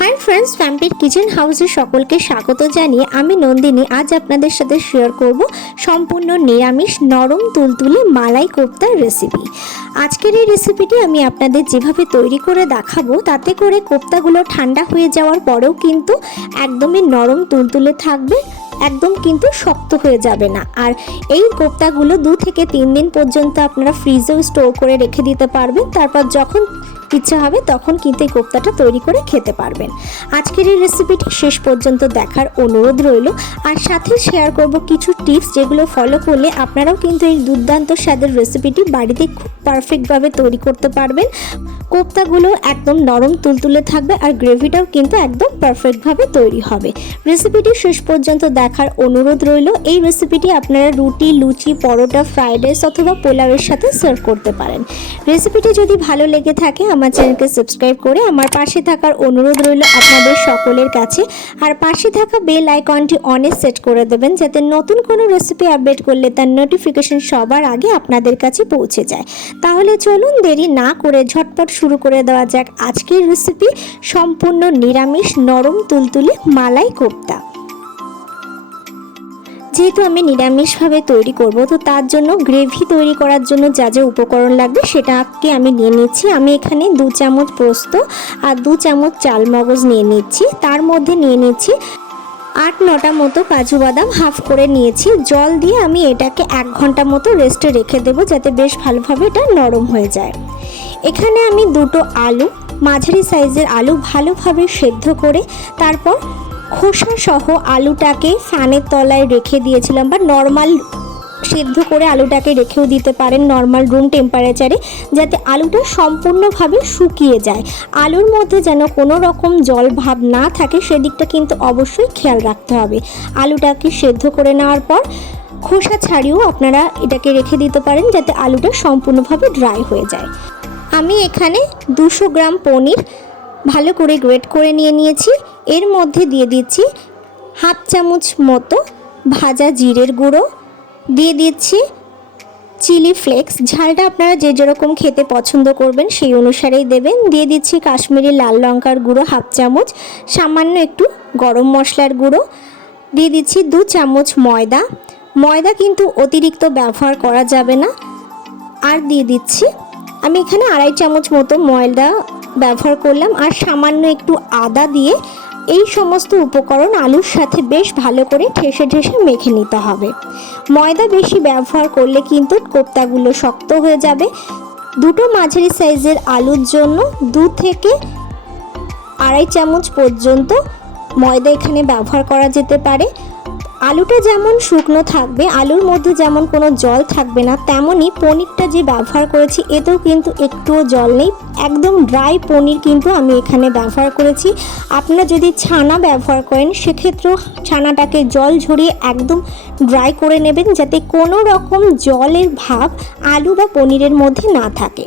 Hi friends ফ্যাম্পির kitchen হাউসে সকলকে স্বাগত জানিয়ে আমি নন্দিনী। আজ আপনাদের সাথে শেয়ার করব সম্পূর্ণ নিরামিষ নরম তুলতুলে মালাই কোপ্তার রেসিপি আজকের এই রেসিপিটি আমি আপনাদের যেভাবে তৈরি করে দেখাবো, তাতে করে কোপ্তাগুলো ঠান্ডা হয়ে যাওয়ার পরেও কিন্তু একদমই নরম তুলতুলে থাকবে, একদম কিন্তু শক্ত হয়ে যাবে না। আর এই কোপ্তাগুলো দু থেকে তিন দিন পর্যন্ত আপনারা ফ্রিজেও স্টোর করে রেখে দিতে পারবেন। তারপর যখন ইচ্ছা হবে তখন কিন্তু এই কোপ্তাটা তৈরি করে খেতে পারবেন। আজকের এই রেসিপিটি শেষ পর্যন্ত দেখার অনুরোধ রইল। আর সাথে শেয়ার করব কিছু টিপস যেগুলো ফলো করলে আপনারাও কিন্তু এই দুর্দান্ত স্বাদের রেসিপিটি বাড়িতে খুব পারফেক্টভাবে তৈরি করতে পারবেন। কোপ্তাগুলো একদম নরম তুলতুলে থাকবে আর গ্রেভিটাও কিন্তু একদম পারফেক্টভাবে তৈরি হবে। রেসিপিটি শেষ পর্যন্ত দেখার অনুরোধ রইল। এই রেসিপিটি আপনারা রুটি, লুচি, পরোটা ফ্রাইড রাইস অথবা পোলাওয়ের সাথে সার্ভ করতে পারেন। রেসিপিটি যদি ভালো লেগে থাকে আমার চ্যানেলকে সাবস্ক্রাইব করে আমার পাশে থাকার অনুরোধ রইল আপনাদের সকলের কাছে। আর পাশে থাকা বেল আইকনটি অনে সেট করে দেবেন যাতে নতুন কোনো রেসিপি আপডেট করলে তার নোটিফিকেশন সবার আগে আপনাদের কাছে পৌঁছে যায়। তাহলে চলুন দেরি না করে ঝটপট শুরু করে দেওয়া যাক আজকের রেসিপি সম্পূর্ণ নিরামিষ নরম তুলতুলে মালাই কোপ্তা। যেহেতু আমি নিরামিষভাবে তৈরি করব, তো তার জন্য গ্রেভি তৈরি করার জন্য যা যা উপকরণ লাগবে সেটাকে আমি নিয়ে নিচ্ছি। আমি এখানে দু চামচ পোস্ত আর দু চামচ চাল মগজ নিয়ে নিচ্ছি। তার মধ্যে নিয়ে নিচ্ছি আট নটা মতো কাজু বাদাম হাফ করে নিয়েছি। জল দিয়ে আমি এটাকে এক ঘণ্টা মতো রেস্টে রেখে দেবো যাতে বেশ ভালোভাবে এটা নরম হয়ে যায়। এখানে আমি দুটো আলু, মাঝারি সাইজের আলু ভালোভাবে সেদ্ধ করে তারপর খোসা সহ আলুটাকে ফ্যানের তলায় রেখে দিয়েছিলাম বা নর্মাল সেদ্ধ করে আলুটাকে রেখেও দিতে পারেন নর্মাল রুম টেম্পারেচারে যাতে আলুটা সম্পূর্ণভাবে শুকিয়ে যায়। আলুর মধ্যে যেন কোনো রকম জল ভাব না থাকে, সেদিকটা কিন্তু অবশ্যই খেয়াল রাখতে হবে। আলুটাকে সেদ্ধ করে নেওয়ার পর খোসা ছাড়িয়েও আপনারা এটাকে রেখে দিতে পারেন, যাতে আলুটা সম্পূর্ণভাবে ড্রাই হয়ে যায়। আমি এখানে দুশো গ্রাম পনির ভালো করে গ্রেট করে নিয়ে নিয়েছি। এর মধ্যে দিয়ে দিচ্ছি হাফ চামচ মতো ভাজা জিরের গুঁড়ো। দিয়ে দিচ্ছি চিলি ফ্লেক্স। ঝালটা আপনারা যে যেরকম খেতে পছন্দ করবেন সেই অনুসারেই দেবেন। দিয়ে দিচ্ছি কাশ্মীরি লাল লঙ্কার গুঁড়ো হাফ চামচ, সামান্য একটু গরম মশলার গুঁড়ো। দিয়ে দিচ্ছি দু চামচ ময়দা। ময়দা কিন্তু অতিরিক্ত ব্যবহার করা যাবে না। আর দিয়ে দিচ্ছি, আমি এখানে আড়াই চামচ মতো ময়দা ব্যবহার করলাম আর সামান্য একটু আদা দিয়ে এই সমস্ত উপকরণ আলুর সাথে বেশ ভালো করে ঠেসে ঠেসে মেখে নিতে হবে। ময়দা বেশি ব্যবহার করলে কিন্তু কোপ্তাগুলো শক্ত হয়ে যাবে। দুটো মাঝারি সাইজের আলুর জন্য দু থেকে আড়াই চামচ পর্যন্ত ময়দা এখানে ব্যবহার করা যেতে পারে। আলুটা যেমন শুকনো থাকবে, আলুর মধ্যে যেমন কোনো জল থাকবে না, তেমনই পনিরটা যে ব্যবহার করেছি, এতেও কিন্তু একটুও জল নেই। একদম ড্রাই পনির কিন্তু আমি এখানে ব্যবহার করেছি। আপনারা যদি ছানা ব্যবহার করেন, সেক্ষেত্রেও ছানাটাকে জল ঝরিয়ে একদম ড্রাই করে নেবেন যাতে কোনো রকম জলের ভাব আলু বা পনিরের মধ্যে না থাকে।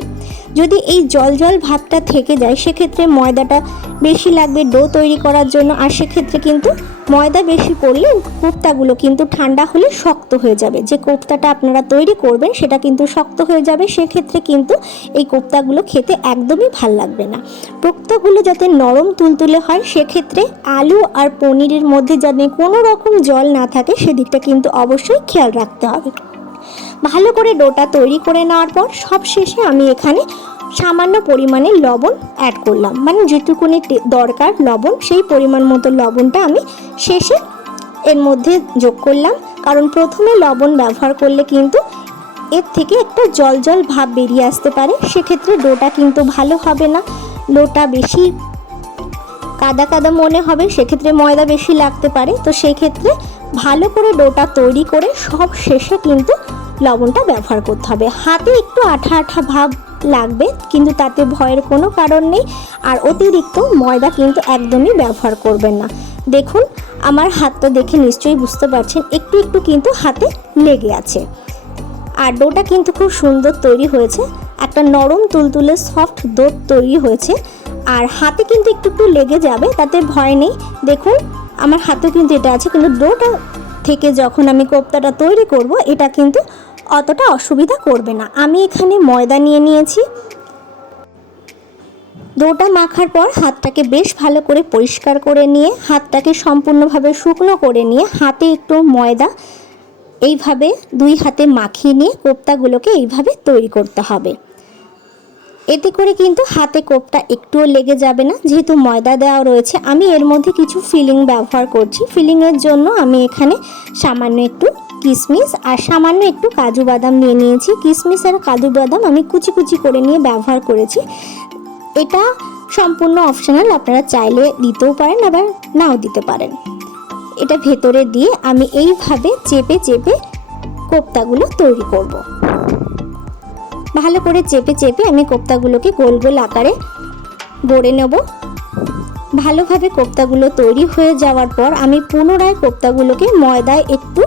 যদি এই জল জল ভাবটা থেকে যায়, সেক্ষেত্রে ময়দাটা বেশি লাগবে ডো তৈরি করার জন্য। আর সেক্ষেত্রে কিন্তু ময়দা বেশি পড়লে কোপ্তাগুলো কিন্তু ঠান্ডা হলে শক্ত হয়ে যাবে। যে কোপ্তাটা আপনারা তৈরি করবেন, সেটা কিন্তু শক্ত হয়ে যাবে। সেক্ষেত্রে কিন্তু এই কোপ্তাগুলো খেতে একদমই ভালো লাগবে না। কোপ্তাগুলো যাতে নরম তুলতুলে হয়, সেক্ষেত্রে আলু আর পনিরের মধ্যে যাতে কোনো রকম জল না থাকে, সেদিকটা কিন্তু অবশ্যই খেয়াল রাখতে হবে। ভালো করে ডোটা তৈরি করে নেওয়ার পর সব শেষে আমি এখানে সামান্য পরিমাণে লবণ অ্যাড করলাম। মানে যেটুকুনি দরকার লবণ, সেই পরিমাণ মতো লবণটা আমি শেষে এর মধ্যে যোগ করলাম। কারণ প্রথমে লবণ ব্যবহার করলে কিন্তু এর থেকে একটা জল জল ভাব বেরিয়ে আসতে পারে। সেক্ষেত্রে ডোটা কিন্তু ভালো হবে না। ডোটা বেশি কাদা কাদা মনে হবে, সেক্ষেত্রে ময়দা বেশি লাগতে পারে। তো সেক্ষেত্রে ভালো করে ডোটা তৈরি করে সব শেষে কিন্তু লবণটা ব্যবহার করতে হবে। হাতে একটু আঠা আঠা ভাব লাগবে, কিন্তু তাতে ভয়ের কোনো কারণ নেই। আর অতিরিক্ত ময়দা কিন্তু একদমই ব্যবহার করবেন না। দেখুন, আমার হাতটা দেখে নিশ্চয়ই বুঝতে পারছেন, একটু একটু কিন্তু হাতে লেগে আছে। আর ডোটা কিন্তু খুব সুন্দর তৈরি হয়েছে। একটা নরম তুলতুলে সফট ডো তৈরি হয়েছে। আর হাতে কিন্তু একটু একটু লেগে যাবে, তাতে ভয় নেই। দেখুন, আমার হাতেও কিন্তু এটা আছে, কিন্তু ডোটা থেকে যখন আমি কোপ্তাটা তৈরি করব, এটা কিন্তু অতটা অসুবিধা করবে না। আমি এখানে ময়দা নিয়ে নিয়েছি। ডোটা মাখার পর হাতটাকে বেশ ভালো করে পরিষ্কার করে নিয়ে, হাতটাকে সম্পূর্ণভাবে শুকনো করে নিয়ে, হাতে একটু ময়দা এইভাবে দুই হাতে মাখিয়ে নিয়ে কোপ্তাগুলোকে এইভাবে তৈরি করতে হবে। এতে করে কিন্তু হাতে কোপটা একটুও লেগে যাবে না। যেহেতু ময়দা দেওয়া রয়েছে, আমি এর মধ্যে কিছু ফিলিং ব্যবহার করছি। ফিলিংয়ের জন্য আমি এখানে সামান্য একটু কিশমিশ আর সামান্য একটু কাজু বাদাম নিয়ে নিয়েছি। কিশমিশ আর কাজু বাদাম আমি কুচি কুচি করে নিয়ে ব্যবহার করেছি। এটা সম্পূর্ণ অপশনাল, আপনারা চাইলে দিতেও পারেন, আবার নাও দিতে পারেন। এটা ভেতরে দিয়ে আমি এইভাবে চেপে চেপে কোপ্তাগুলো তৈরি করব। ভালো করে চেপে চেপে আমি কোপ্তাগুলোকে গোল গোল আকারে গড়ে নেব ভালোভাবে কোপ্তাগুলো তৈরি হয়ে যাওয়ার পর আমি পুনরায় কোপ্তাগুলোকে ময়দায় একটু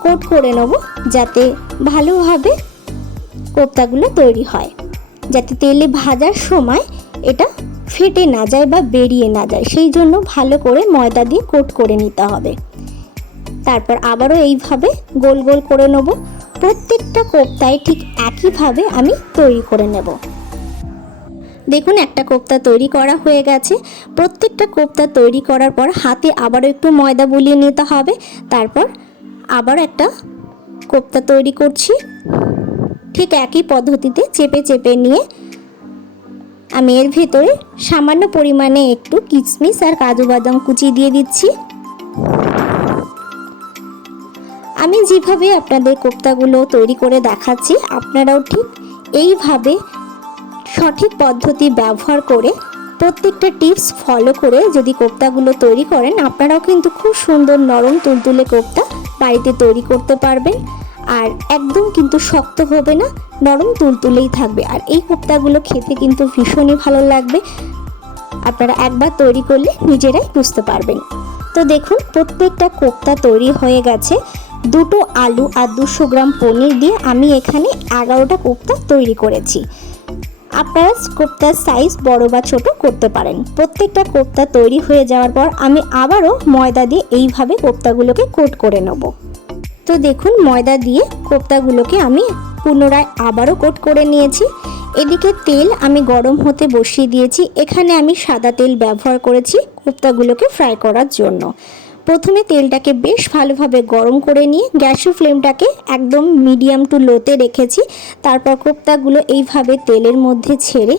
কোট করে নেব যাতে ভালোভাবে কোপ্তাগুলো তৈরি হয়, যাতে তেলে ভাজার সময় এটা ফেটে না যায় বা বেরিয়ে না যায়, সেই জন্য ভালো করে ময়দা দিয়ে কোট করে নিতে হবে। তারপর আবারও এইভাবে গোল গোল করে নেব। প্রত্যেকটা কোপ্তায় ঠিক একইভাবে আমি তৈরি করে নেব। দেখুন, একটা কোপ্তা তৈরি করা হয়ে গেছে। প্রত্যেকটা কোপ্তা তৈরি করার পর হাতে আবারও একটু ময়দা বুলিয়ে নিতে হবে। তারপর আবার একটা কোপ্তা তৈরি করছি। ঠিক একই পদ্ধতিতে চেপে চেপে নিয়ে আমি এর ভেতরে সামান্য পরিমাণে একটু কিশমিশ আর কাজু বাদাম কুচি দিয়ে দিচ্ছি। আমি যেভাবে আপনাদের কোপ্তাগুলো তৈরি করে দেখাচ্ছি, আপনারাও ঠিক এইভাবে সঠিক পদ্ধতি ব্যবহার করে প্রত্যেকটা টিপস ফলো করে যদি কোপ্তাগুলো তৈরি করেন, আপনারাও কিন্তু খুব সুন্দর নরম তুলতুলে কোপ্তা বাড়িতে তৈরি করতে পারবেন। আর একদম কিন্তু শক্ত হবে না, নরম তুলতুলেই থাকবে। আর এই কোপ্তাগুলো খেতে কিন্তু ভীষণই ভালো লাগবে। আপনারা একবার তৈরি করলে নিজেরাই বুঝতে পারবেন। তো দেখুন, প্রত্যেকটা কোপ্তা তৈরি হয়ে গেছে। দুটো আলু আর দুশো গ্রাম পনির দিয়ে আমি এখানে এগারোটা কোপ্তা তৈরি করেছি। আপনারা কোপ্তার সাইজ বড় বা ছোট করতে পারেন। প্রত্যেকটা কোপ্তা তৈরি হয়ে যাওয়ার পর আমি আবারও ময়দা দিয়ে এইভাবে কোপ্তাগুলোকে কোট করে নেব। তো দেখুন, ময়দা দিয়ে কোপ্তাগুলোকে আমি পুনরায় আবারও কোট করে নিয়েছি। এদিকে তেল আমি গরম হতে বসিয়ে দিয়েছি। এখানে আমি সাদা তেল ব্যবহার করেছি কোপ্তাগুলোকে ফ্রাই করার জন্য। প্রথমে তেলটাকে বেশ ভালোভাবে গরম করে নিয়ে গ্যাসের ফ্লেমটাকে একদম মিডিয়াম টু লোতে রেখেছি। তারপর কোপ্তাগুলো এইভাবে তেলের মধ্যে ছেড়ে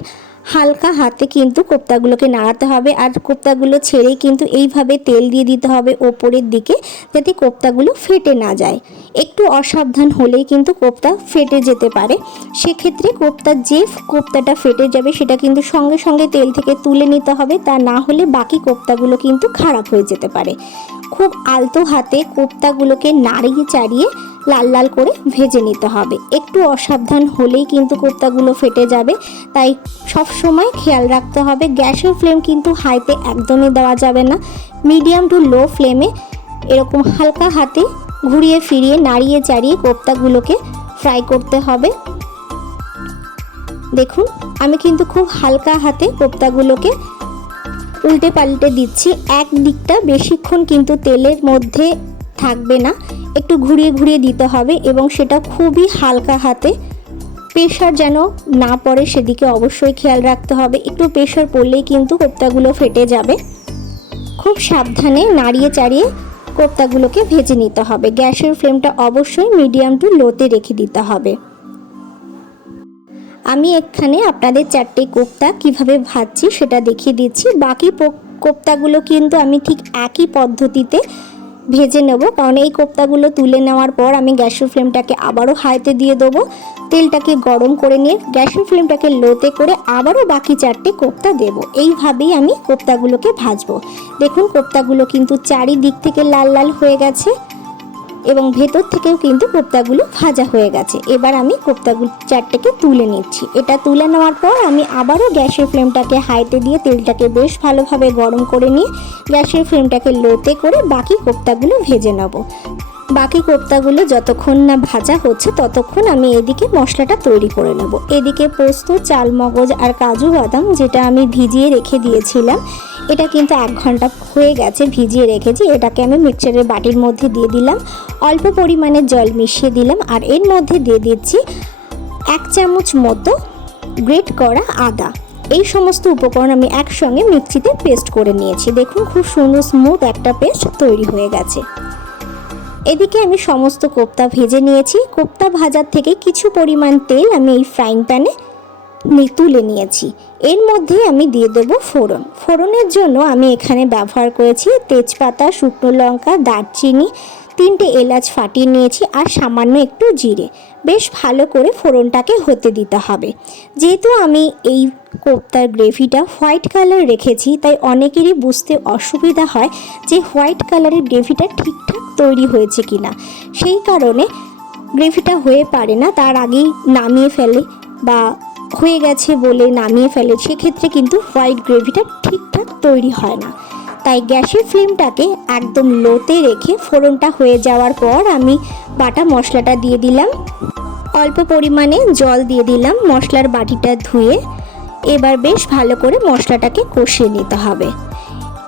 হালকা হাতে কিন্তু কোপ্তাগুলোকে নাড়াতে হবে আর কোপ্তাগুলো ছেড়েই কিন্তু এইভাবে তেল দিয়ে দিতে হবে ওপরের দিকে যাতে কোপ্তাগুলো ফেটে না যায়। একটু অসাবধান হলেই কিন্তু কোপ্তা ফেটে যেতে পারে। সেক্ষেত্রে কোপ্তা যে কোপ্তাটা ফেটে যাবে সেটা কিন্তু সঙ্গে সঙ্গে তেল থেকে তুলে নিতে হবে, তা না হলে বাকি কোপ্তাগুলো কিন্তু খারাপ হয়ে যেতে পারে। খুব আলতো হাতে কোপ্তাগুলোকে নাড়িয়ে চাড়িয়ে লাল লাল করে ভেজে নিতে হবে। একটু অসাবধান হলেই কিন্তু কোপ্তাগুলো ফেটে যাবে। তাই সব সময় খেয়াল রাখতে হবে, গ্যাসের ফ্লেম কিন্তু হাইতে একদমই দেওয়া যাবে না। মিডিয়াম টু লো ফ্লেমে এরকম হালকা হাতে ঘুরিয়ে ফিরিয়ে নাড়িয়ে চাড়িয়ে কোপ্তাগুলোকে ফ্রাই করতে হবে। দেখুন, আমি কিন্তু খুব হালকা হাতে কোপ্তাগুলোকে উল্টে পাল্টে দিচ্ছি। এক দিকটা বেশিক্ষণ কিন্তু তেলের মধ্যে থাকবে না। একটু ঘুরিয়ে ঘুরিয়ে দিতে হবে এবং সেটা খুবই হালকা হাতে। প্রেশার যেন না পড়ে সেদিকে অবশ্যই খেয়াল রাখতে হবে। একটু প্রেশার পড়লেই কিন্তু কোপ্তাগুলো ফেটে যাবে। খুব সাবধানে নাড়িয়ে চাড়িয়ে কোপ্তাগুলোকে ভেজে নিতে হবে। গ্যাসের ফ্লেমটা অবশ্যই মিডিয়াম টু লোতে রেখে দিতে হবে। আমি এখানে আপনাদের চারটে কোপ্তা কীভাবে ভাজছি সেটা দেখিয়ে দিচ্ছি। বাকি কোপ্তাগুলো কিন্তু আমি ঠিক একই পদ্ধতিতে ভেজে নেব। কারণ এই কোপ্তাগুলো তুলে নেওয়ার পর আমি গ্যাসের ফ্লেমটাকে আবারও হাইতে দিয়ে দেবো। তেলটাকে গরম করে নিয়ে গ্যাসের ফ্লেমটাকে লোতে করে আবারও বাকি চারটে কোপ্তা দেব। এইভাবেই আমি কোপ্তাগুলোকে ভাজবো। দেখুন, কোপ্তাগুলো কিন্তু চারিদিক থেকে লাল লাল হয়ে গেছে। এবং ভেতর থেকেও কিন্তু কোপ্তাগুলো ভাজা হয়ে গেছে। এবার আমি কোপ্তাগুলো চারটেকে তুলে নিচ্ছি। এটা তুলে নেওয়ার পর আমি আবারও গ্যাসের ফ্লেমটাকে হাইতে দিয়ে তেলটাকে বেশ ভালোভাবে গরম করে নিয়ে গ্যাসের ফ্লেমটাকে লোতে করে বাকি কোপ্তাগুলো ভেজে নেব। বাকি কোপ্তাগুলো যতক্ষণ না ভাজা হচ্ছে ততক্ষণ আমি এদিকে মশলাটা তৈরি করে নেব। এদিকে পোস্ত, চালমগজ আর কাজু বাদাম যেটা আমি ভিজিয়ে রেখে দিয়েছিলাম এটা কিন্তু এক ঘণ্টা হয়ে গেছে ভিজিয়ে রেখেছি। এটাকে আমি মিক্সচারের বাটির মধ্যে দিয়ে দিলাম। অল্প পরিমাণে জল মিশিয়ে দিলাম আর এর মধ্যে দিয়ে দিচ্ছি এক চামচ মতো গ্রেট করা আদা। এই সমস্ত উপকরণ আমি একসঙ্গে মিক্সিতে পেস্ট করে নিয়েছি। দেখুন খুব সুন্দর স্মুথ একটা পেস্ট তৈরি হয়ে গেছে। এদিকে আমি সমস্ত কোপ্তা ভেজে নিয়েছি। কোপ্তা ভাজার থেকে কিছু পরিমাণ তেল আমি এই ফ্রাইং প্যানে তুলে নিয়েছি। এর মধ্যে আমি দিয়ে দেবো ফোড়ন। ফোড়নের জন্য আমি এখানে ব্যবহার করেছি তেজপাতা, শুকনো লঙ্কা, দারচিনি, তিনটে এলাচ ফাটিয়ে নিয়েছি আর সামান্য একটু জিরে। বেশ ভালো করে ফোড়নটাকে হতে দিতে হবে। যেহেতু আমি এই কোপ্তার গ্রেভিটা হোয়াইট কালার রেখেছি, তাই অনেকেরই বুঝতে অসুবিধা হয় যে হোয়াইট কালারের গ্রেভিটা ঠিকঠাক তৈরি হয়েছে কিনা। সেই কারণে গ্রেভিটা হয়ে পারে না, তার আগেই নামিয়ে ফেলে বা হয়ে গেছে বলে নামিয়ে ফেলে, সেক্ষেত্রে কিন্তু হোয়াইট গ্রেভিটা ঠিকঠাক তৈরি হয় না। তাই গ্যাসের ফ্লেমটাকে একদম লোতে রেখে ফোড়নটা হয়ে যাওয়ার পর আমি বাটা মশলাটা দিয়ে দিলাম। অল্প পরিমাণে জল দিয়ে দিলাম মশলার বাটিটা ধুয়ে। এবার বেশ ভালো করে মশলাটাকে কষিয়ে নিতে হবে।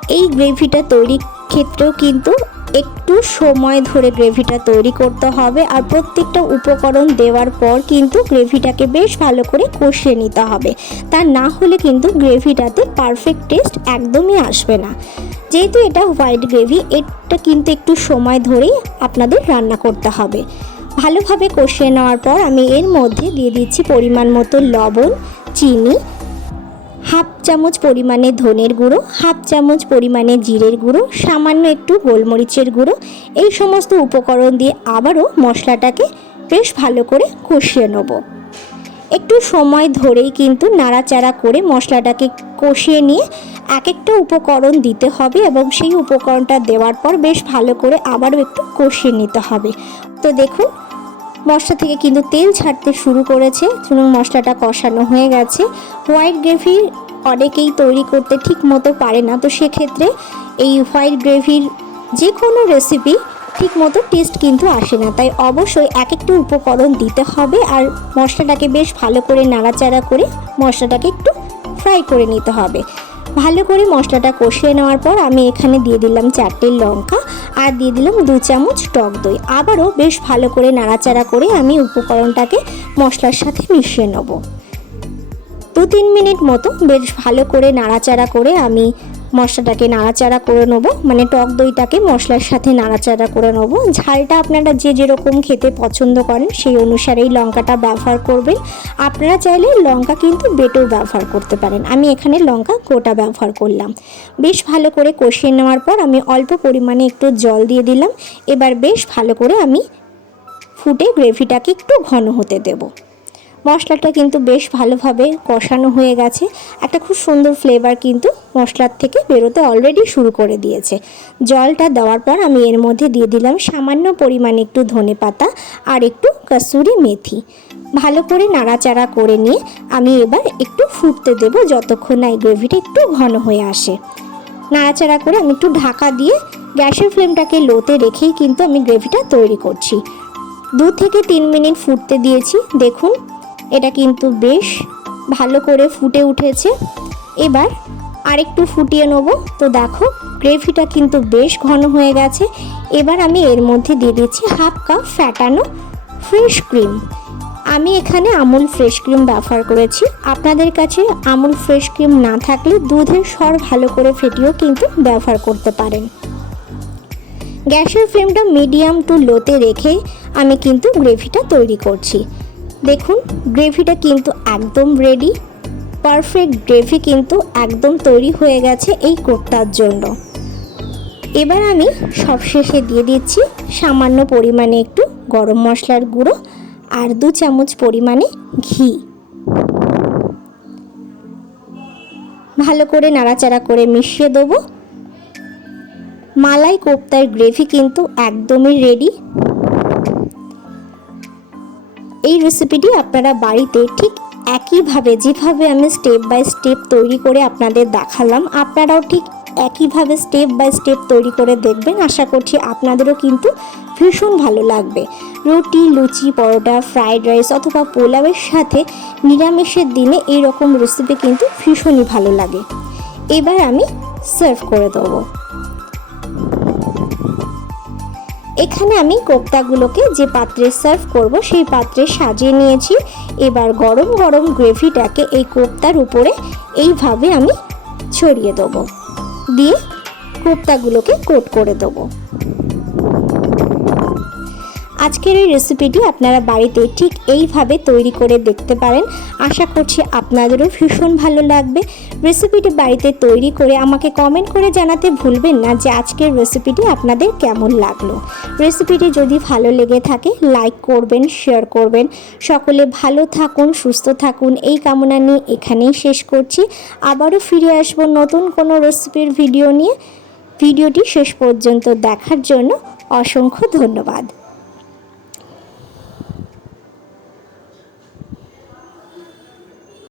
এই গ্রেভিটা তৈরির ক্ষেত্রেও কিন্তু একটু সময় ধরে গ্রেভিটা তৈরি করতে হবে আর প্রত্যেকটা উপকরণ দেওয়ার পর কিন্তু গ্রেভিটাকে বেশ ভালো করে কষিয়ে নিতে হবে। তা না হলে কিন্তু গ্রেভিটাতে পারফেক্ট টেস্ট একদমই আসবে না। যেহেতু এটা হোয়াইট গ্রেভি এটা কিন্তু একটু সময় ধরেই আপনাদের রান্না করতে হবে। ভালোভাবে কষিয়ে নেওয়ার পর আমি এর মধ্যে দিয়ে দিচ্ছি পরিমাণ মতো লবণ, চিনি হাফ চামচ পরিমাণে ধনের গুঁড়ো, হাফ চামচ পরিমাণে জিরের গুঁড়ো, সামান্য একটু গোলমরিচের গুঁড়ো। এই সমস্ত উপকরণ দিয়ে আবারও মশলাটাকে বেশ ভালো করে কষিয়ে নেব। একটু সময় ধরেই কিন্তু নাড়াচাড়া করে মশলাটাকে কষিয়ে নিয়ে এক একটা উপকরণ দিতে হবে এবং সেই উপকরণটা দেওয়ার পর বেশ ভালো করে আবারও একটু কষিয়ে নিতে হবে। তো দেখুন মশলা থেকে কিন্তু তেল ছাড়তে শুরু করেছে। চুনুন মশলাটা কষানো হয়ে গেছে। হোয়াইট গ্রেভি অনেকেই তৈরি করতে ঠিক মতো পারে না। তো সেক্ষেত্রে এই হোয়াইট গ্রেভির যে কোনো রেসিপি ঠিক মতো টেস্ট কিন্তু আসে না। তাই অবশ্যই এক একটা উপকরণ দিতে হবে আর মশলাটাকে বেশ ভালো করে নাড়াচাড়া করে মশলাটাকে একটু ফ্রাই করে নিতে হবে। ভালো করে মশলাটা কষিয়ে নেওয়ার পর আমি এখানে দিয়ে দিলাম চারটে লঙ্কা আর দিয়ে দিলাম দু চামচ টক দই। আবারও বেশ ভালো করে নাড়াচাড়া করে আমি উপকরণটাকে মশলার সাথে মিশিয়ে নেব। দু তিন মিনিট মতো বেশ ভালো করে নাড়াচাড়া করে আমি মশলাটাকে নাড়াচাড়া করে নেব। মানে টক দইটাকে মশলার সাথে নাড়াচাড়া করে নেব। ঝালটা আপনারা যে যেরকম খেতে পছন্দ করেন, সেই অনুসারেই লঙ্কাটা ব্যবহার করবেন। আপনারা চাইলে লঙ্কা কিন্তু বেটেও ব্যবহার করতে পারেন। আমি এখানে লঙ্কা গোটা ব্যবহার করলাম। বেশ ভালো করে কষিয়ে নেওয়ার পর আমি অল্প পরিমাণে একটু জল দিয়ে দিলাম। এবার বেশ ভালো করে আমি ফুটে গ্রেভিটাকে একটু ঘন হতে দেবো। মশলাটা কিন্তু বেশ ভালোভাবে কষানো হয়ে গেছে। একটা খুব সুন্দর ফ্লেভার কিন্তু মশলার থেকে বেরোতে অলরেডি শুরু করে দিয়েছে। জলটা দেওয়ার পর আমি এর মধ্যে দিয়ে দিলাম সামান্য পরিমাণে একটু ধনে পাতা আর একটু কসুরি মেথি। ভালো করে নাড়াচাড়া করে নিয়ে আমি এবার একটু ফুটতে দেবো যতক্ষণ না এই গ্রেভিটা একটু ঘন হয়ে আসে। নাড়াচাড়া করে আমি একটু ঢাকা দিয়ে গ্যাসের ফ্লেমটাকে লোতে রেখেই কিন্তু আমি গ্রেভিটা তৈরি করছি। দু থেকে তিন মিনিট ফুটতে দিয়েছি। দেখুন এটা কিন্তু বেশ ভালো করে ফুটে উঠেছে। এবার আরেকটু ফুটিয়ে নেব। তো দেখো, গ্রেভিটা কিন্তু বেশ ঘন হয়ে গেছে। এবার আমি এর মধ্যে দিয়ে দিচ্ছি হাফ কাপ ফ্যাটানো ফ্রেশ ক্রিম। আমি এখানে আমুল ফ্রেশ ক্রিম ব্যবহার করেছি। আপনাদের কাছে আমুল ফ্রেশ ক্রিম না থাকলে দুধের স্বর ভালো করে ফেটিয়েও কিন্তু ব্যবহার করতে পারেন। গ্যাসের ফ্লেমটা মিডিয়াম টু লোতে রেখে আমি কিন্তু গ্রেভিটা তৈরি করছি। দেখুন, গ্রেভিটা কিন্তু একদম রেডি পারফেক্ট গ্রেভি কিন্তু একদম তৈরি হয়ে গেছে এই কোপ্তার জন্য। এবার আমি সবশেষে দিয়ে দিচ্ছি সামান্য পরিমাণে একটু গরম মশলার গুঁড়ো আর দু চামচ পরিমাণে ঘি। ভালো করে নাড়াচাড়া করে মিশিয়ে দেবো। মালাই কোপ্তার গ্রেভি কিন্তু একদমই রেডি এই রেসিপিটি আপনারা বাড়িতে ঠিক একইভাবে, যেভাবে আমি স্টেপ বাই স্টেপ তৈরি করে আপনাদের দেখালাম, আপনারাও ঠিক একইভাবে স্টেপ বাই স্টেপ তৈরি করে দেখবেন। আশা করছি আপনাদেরও কিন্তু ভীষণ ভালো লাগবে। রুটি, লুচি, পরোটা ফ্রাইড রাইস অথবা পোলাওয়ের সাথে নিরামিষের দিনে এই রকম রেসিপি কিন্তু ভীষণই ভালো লাগে। এবার আমি সার্ভ করে দেবো। এখানে আমি কোপ্তাগুলোকে যে পাত্রে সার্ভ করব সেই পাত্রে সাজিয়ে নিয়েছি। এবার গরম গরম গ্রেভিটাকে এই কোপ্তার উপরে এইভাবে আমি ছড়িয়ে দেবো। দিয়ে কোপ্তাগুলোকে কোট করে দেবো। আজকের এই রেসিপিটি আপনারা বাড়িতে ঠিক এইভাবে তৈরি করে দেখতে পারেন। আশা করছি আপনাদেরও ভীষণ ভালো লাগবে। রেসিপিটি বাড়িতে তৈরি করে আমাকে কমেন্ট করে জানাতে ভুলবেন না যে আজকের রেসিপিটি আপনাদের কেমন লাগল। রেসিপিটি যদি ভালো লেগে থাকে লাইক করবেন শেয়ার করবেন। সকলে ভালো থাকুন, সুস্থ থাকুন, এই কামনা নিয়ে এখানেই শেষ করছি। আবারও ফিরে আসব নতুন কোনো রেসিপির ভিডিও নিয়ে। ভিডিওটি শেষ পর্যন্ত দেখার জন্য অসংখ্য ধন্যবাদ।